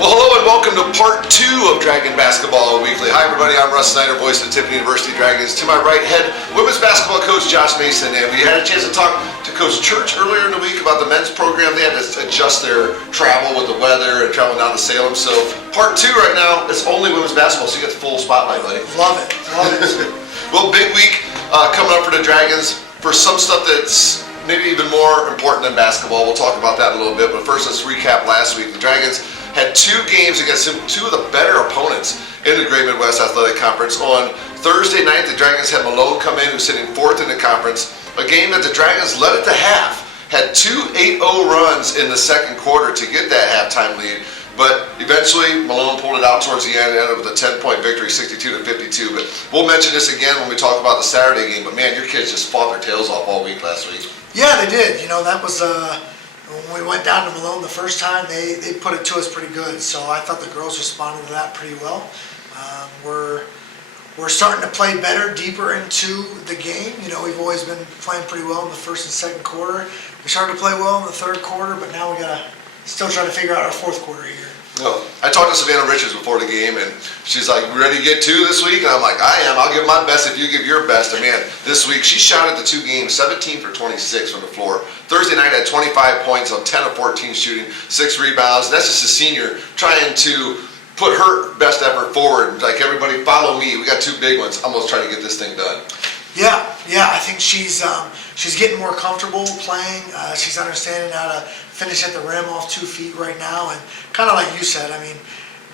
Well, hello and welcome to part 2 of Dragon Basketball Weekly. Hi everybody, I'm Snyder, voice of the Tiffin University Dragons. To my right, head women's basketball coach Josh Mason, and we had a chance to talk to Coach Church earlier in the week about the men's program. They had to adjust their travel with the weather and traveling down to Salem. So part 2 right now, it's only women's basketball, so you get the full spotlight, buddy. Love it. Well, big week coming up for the Dragons for some stuff that's maybe even more important than basketball. We'll talk about that in a little bit, but first let's recap last week. The Dragons had 2 games against two of the better opponents in the Great Midwest Athletic Conference. On Thursday night, the Dragons had Malone come in, who's sitting 4th in the conference. A game that the Dragons led it to half, had 2 8-0 runs in the second quarter to get that halftime lead. But eventually, Malone pulled it out towards the end, ended with a 10-point victory, 62-52. But we'll mention this again when we talk about the Saturday game. But man, your kids just fought their tails off all week last week. Yeah, they did. You know, that was when we went down to Malone the first time, they put it to us pretty good. So I thought the girls responded to that pretty well. We're starting to play better, deeper into the game. You know, we've always been playing pretty well in the first and second quarter. We started to play well in the third quarter, but now we gotta still try to figure out our fourth quarter here. Well, I talked to Savannah Richards before the game, and she's like, "Ready to get 2 this week?" And I'm like, "I am. I'll give my best if you give your best." And man, this week she shot at the 2 games, 17 for 26 from the floor. Thursday night had 25 points on 10 of 14 shooting, 6 rebounds. And that's just a senior trying to put her best effort forward. Like, everybody, follow me. We got 2 big ones. I'm gonna try to get this thing done. Yeah. I think she's getting more comfortable playing. She's understanding how to finish at the rim off 2 feet right now, and kind of like you said, I mean,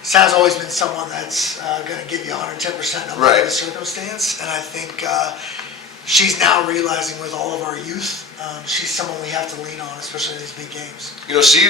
Sal's always been someone that's going to give you 110% no matter the circumstance, and I think she's now realizing with all of our youth, she's someone we have to lean on, especially in these big games. You know, she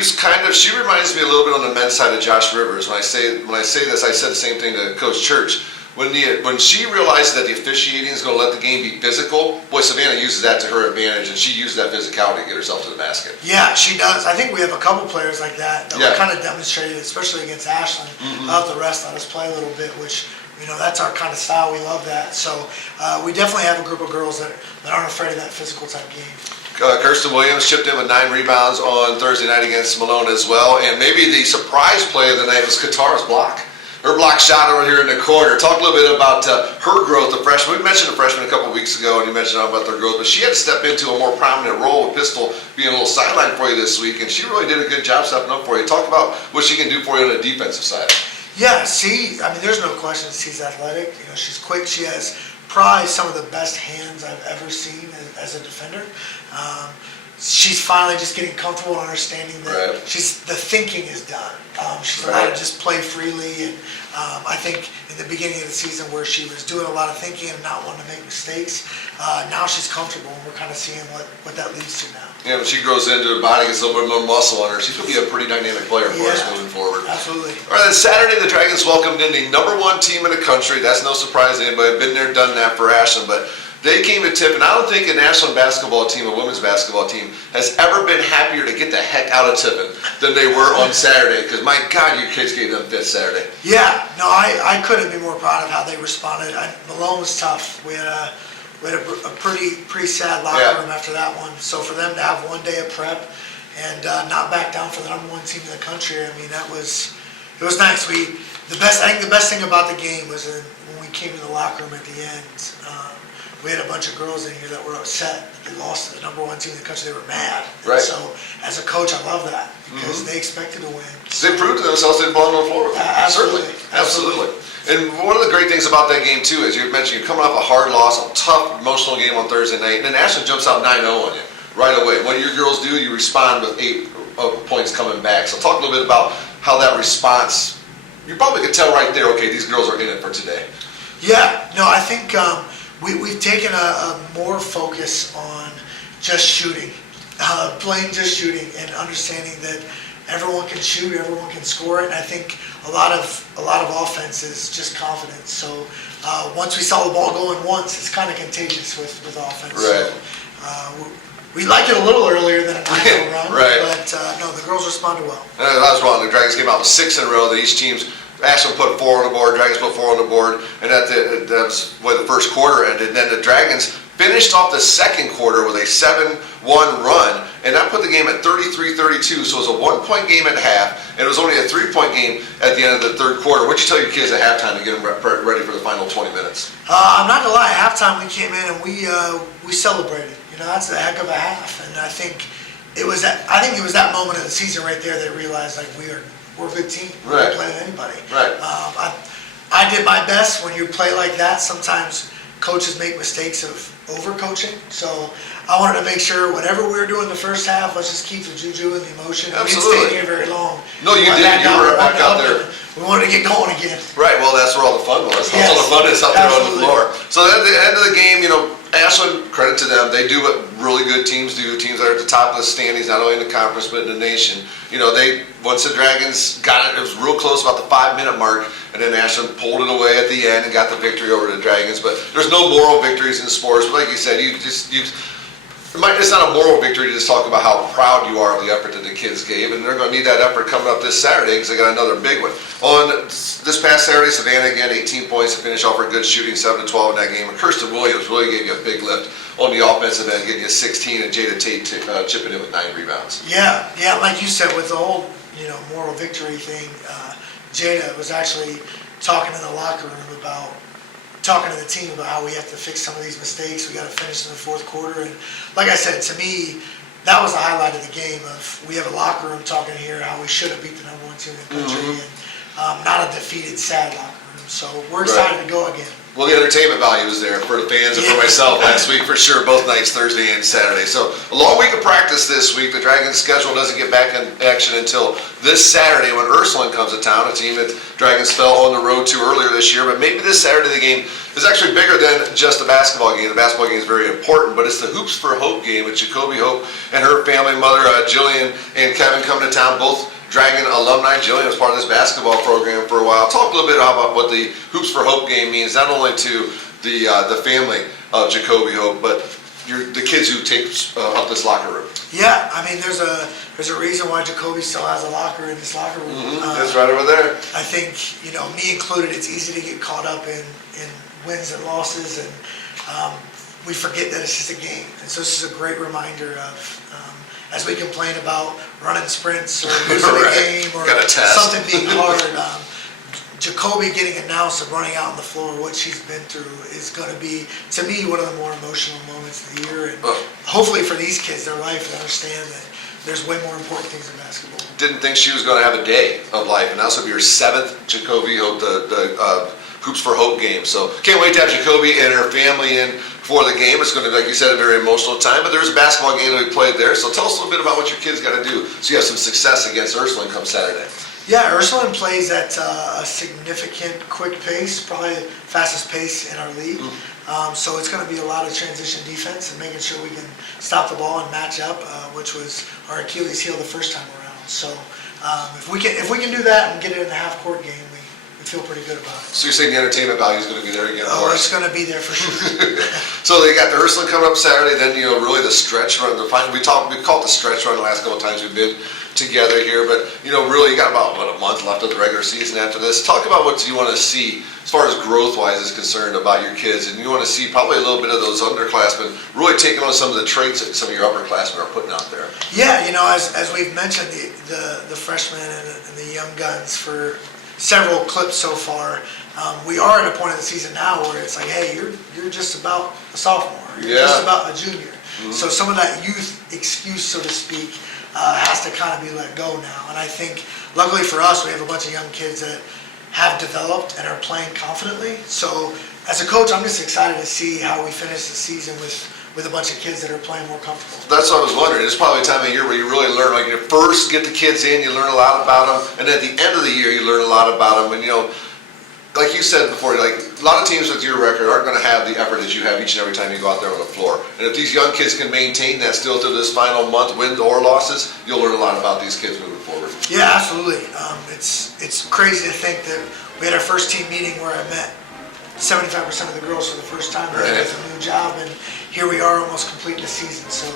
reminds me a little bit on the men's side of Josh Rivers. When I say this, I said the same thing to Coach Church. When she realizes that the officiating is going to let the game be physical, boy, Savannah uses that to her advantage, and she uses that physicality to get herself to the basket. Yeah, she does. I think we have a couple players like that we kind of demonstrated, especially against Ashland. The rest let us play a little bit, which, you know, that's our kind of style. We love that. So we definitely have a group of girls that aren't afraid of that physical type game. Kirsten Williams chipped in with 9 rebounds on Thursday night against Malone as well, and maybe the surprise play of the night was Katara's block. Her block shot over here in the corner. Talk a little bit about her growth, the freshman. We mentioned the freshman a couple of weeks ago, and you mentioned about their growth, but she had to step into a more prominent role with Pistol being a little sideline for you this week, and she really did a good job stepping up for you. Talk about what she can do for you on the defensive side. Yeah, I mean, there's no question she's athletic. You know, she's quick. She has probably some of the best hands I've ever seen as a defender. She's finally just getting comfortable and understanding that the thinking is done. She's allowed to just play freely, and I think in the beginning of the season where she was doing a lot of thinking and not wanting to make mistakes, now she's comfortable, and we're kind of seeing what that leads to now. Yeah, when she grows into her body, gets a little bit more muscle on her, she's going to be a pretty dynamic player for us moving forward. Absolutely. All right, then Saturday the Dragons welcomed in the #1 team in the country. That's no surprise to anybody. Been there, done that for Ashland, but they came to Tiffin. I don't think an Ashland basketball team, a women's basketball team, has ever been happier to get the heck out of Tiffin than they were on Saturday, because my God, your kids gave them fits Saturday. Yeah, no, I couldn't be more proud of how they responded. Malone was tough. We had a pretty sad locker room after that one. So for them to have 1 day of prep and not back down for the #1 team in the country, I mean, it was nice. I think the best thing about the game was when we came to the locker room at the end. We had a bunch of girls in here that were upset that they lost to the #1 team in the country. They were mad. Right. So as a coach, I love that because they expected to win. They proved to themselves they belong on the floor. Absolutely. And one of the great things about that game too is you mentioned you're coming off a hard loss, a tough emotional game on Thursday night, and then Ashland jumps out 9-0 on you right away. What your girls do, you respond with 8 points coming back. So talk a little bit about how that response. You probably could tell right there. Okay, these girls are in it for today. Yeah. No, I think. We've taken a more focus on just shooting, playing just shooting, and understanding that everyone can shoot, everyone can score it. And I think a lot of offense is just confidence. So once we saw the ball going once, it's kind of contagious with offense. Right. So, we like it a little earlier than a 9-0 run, but no, the girls responded well. I was wrong. The Dragons came out with 6 in a row. That each team's Ashland put 4 on the board, Dragons put 4 on the board, and that's the way the first quarter ended. And then the Dragons finished off the second quarter with a 7-1 run, and that put the game at 33-32, so it was a 1-point game at half, and it was only a 3-point game at the end of the third quarter. What'd you tell your kids at halftime to get them ready for the final 20 minutes? I'm not gonna lie, at halftime we came in and we celebrated. You know, that's a heck of a half, and I think it was that moment of the season right there that realized like we're a good team. We're playing anybody. Right. I did my best. When you play like that, sometimes coaches make mistakes of overcoaching. So I wanted to make sure whatever we were doing the first half, let's just keep the juju and the emotion. Absolutely. We didn't stay here very long. No, you didn't. You were back out there. We wanted to get going again. Right. Well, that's where all the fun was. That's all the fun is out there on the floor. So at the end of the game, you know, Ashland, credit to them. They do what really good teams do. Teams that are at the top of the standings, not only in the conference but in the nation. You know, once the Dragons got it, it was real close, about the 5-minute mark, and then Ashland pulled it away at the end and got the victory over the Dragons. But there's no moral victories in sports. But like you said, it's not a moral victory to just talk about how proud you are of the effort that the kids gave, and they're going to need that effort coming up this Saturday because they got another big one. On this past Saturday, Savannah again, 18 points to finish off her good shooting, 7-12 in that game. And Kirsten Williams really gave you a big lift on the offensive end, getting you 16, and Jada Tate chipping in with 9 rebounds. Yeah, like you said, with the whole moral victory thing, Jada was actually talking in the locker room about. Talking to the team about how we have to fix some of these mistakes. We got to finish in the fourth quarter. And like I said, to me, that was the highlight of the game. We have a locker room talking here how we should have beat the number 1 team in the country, and not a defeated, sad locker room. So we're excited to go again. Well, the entertainment value was there for the fans and for myself last week for sure, both nights, Thursday and Saturday. So a long week of practice this week. The Dragons' schedule doesn't get back in action until this Saturday when Ursuline comes to town, a team that Dragons fell on the road to earlier this year. But maybe this Saturday the game is actually bigger than just a basketball game. The basketball game is very important, but it's the Hoops for Hope game with Jacoby Hope and her family, mother Jillian and Kevin coming to town, both Dragon alumni. Jillian was part of this basketball program for a while. Talk a little bit about what the Hoops for Hope game means, not only to the family of Jacoby Hope, but the kids who take up this locker room. Yeah, I mean, there's a reason why Jacoby still has a locker in this locker room. That's right over there. I think, me included, it's easy to get caught up in wins and losses, and we forget that it's just a game. And so this is a great reminder of, as we complain about running sprints or losing a game or something being hard, Jacoby getting announced and running out on the floor, what she's been through is going to be, to me, one of the more emotional moments of the year. And hopefully for these kids, their life, they understand that there's way more important things in basketball. Didn't think she was going to have a day of life, and that's will be her 7th Jacoby Hope, the Hoops for Hope game. So can't wait to have Jacoby and her family in for the game. It's going to be, like you said, a very emotional time, but there's a basketball game that we played there. So tell us a little bit about what your kids got to do so you have some success against Ursuline come Saturday. Yeah, Ursuline plays at a significant quick pace, probably the fastest pace in our league. So it's going to be a lot of transition defense and making sure we can stop the ball and match up, which was our Achilles heel the first time around. So if we can do that and get it in the half-court game, we feel pretty good about it. So you're saying the entertainment value is going to be there again? Oh, it's going to be there for sure. So they got the Ursuline coming up Saturday, then really the stretch run. We call it the stretch run the last couple of times we've been together here, but really you got about a month left of the regular season after this. Talk about what you want to see as far as growth-wise is concerned about your kids, and you want to see probably a little bit of those underclassmen really taking on some of the traits that some of your upperclassmen are putting out there. Yeah, as we've mentioned, the freshmen and the young guns for several clips so far. We are at a point of the season now where it's like, hey, you're just about a sophomore, you're just about a junior. So some of that youth excuse, so to speak, has to kind of be let go now. And I think, luckily for us, we have a bunch of young kids that have developed and are playing confidently. So as a coach, I'm just excited to see how we finish the season with a bunch of kids that are playing more comfortable. That's what I was wondering. It's probably a time of year where you really learn. Like you first get the kids in, you learn a lot about them, and at the end of the year, you learn a lot about them. And like you said before, like a lot of teams with your record aren't going to have the effort that you have each and every time you go out there on the floor. And if these young kids can maintain that still through this final month, wins or losses, you'll learn a lot about these kids moving forward. Yeah, absolutely. It's crazy to think that we had our first team meeting where I met 75% of the girls for the first time. Right. It's a new job, and here we are almost completing the season. So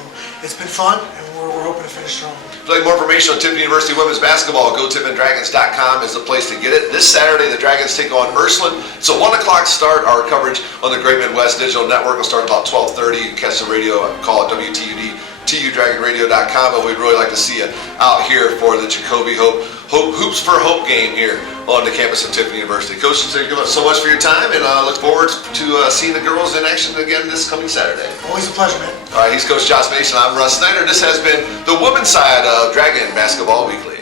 it's been fun, and we're hoping to finish strong. If you'd like more information on Tiffin University women's basketball, go tiffindragons.com is the place to get it. This Saturday, the Dragons take on Ursuline. It's a 1 o'clock start. Our coverage on the Great Midwest Digital Network will start about 12:30. You can catch the radio, call it WTUD, tudragonradio.com, but we'd really like to see you out here for the Jacoby Hoops for Hope game here on the campus of Tiffin University. Coach, thank you so much for your time, and I look forward to seeing the girls in action again this coming Saturday. Always a pleasure, man. All right, he's Coach Josh Mason. I'm Russ Snyder. This has been the women's side of Dragon Basketball Weekly.